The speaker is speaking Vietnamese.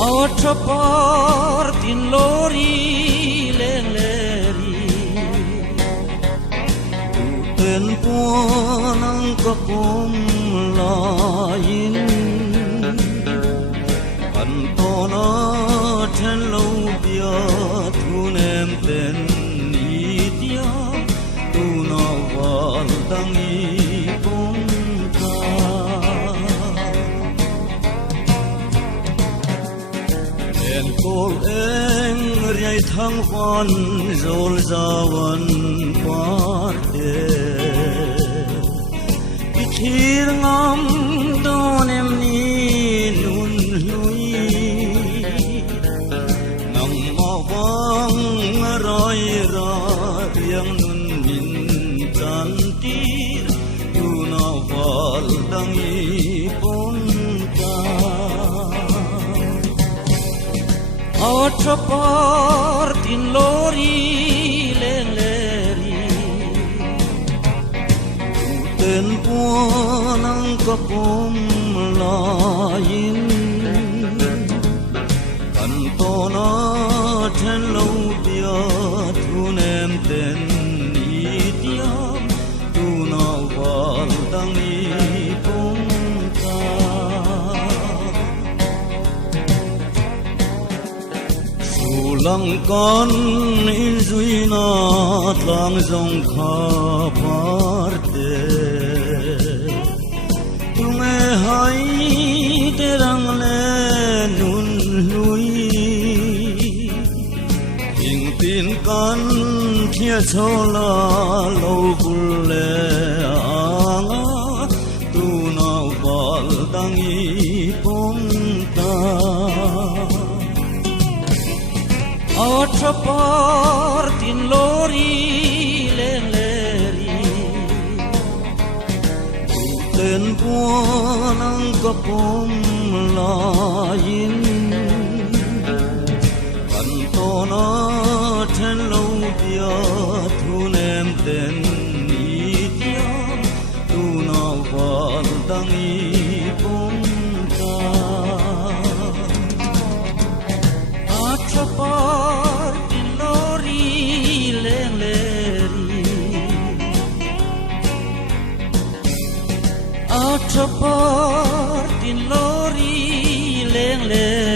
Otra parte in lawri leri Uten puanang kapum lain Kantona ten lau bia tunem ten itia Tuna wal dangi Cô em riai thăng văn dồn zawan parte Ikhir ngam don em ni nun lui Nang mawang rai ra yang nun min cantir Tuna wal dangi Otra parte in lawri leri Uten puanang kapum lain Kantona ten lau bia tunem ten itiam Tuna wal dangi Lang con in zuina lang dòng kha parte Tume hai te rang le nun lui Hing tin kan thia chola lâu bul le anga Tu na wal dangi pom ta Otra parte in lawri leri Uten puanang kapum lain Kantona ten lau bia tunem ten itiam Tuna wal dangi parte in lawri leri Otra parte in lawri leri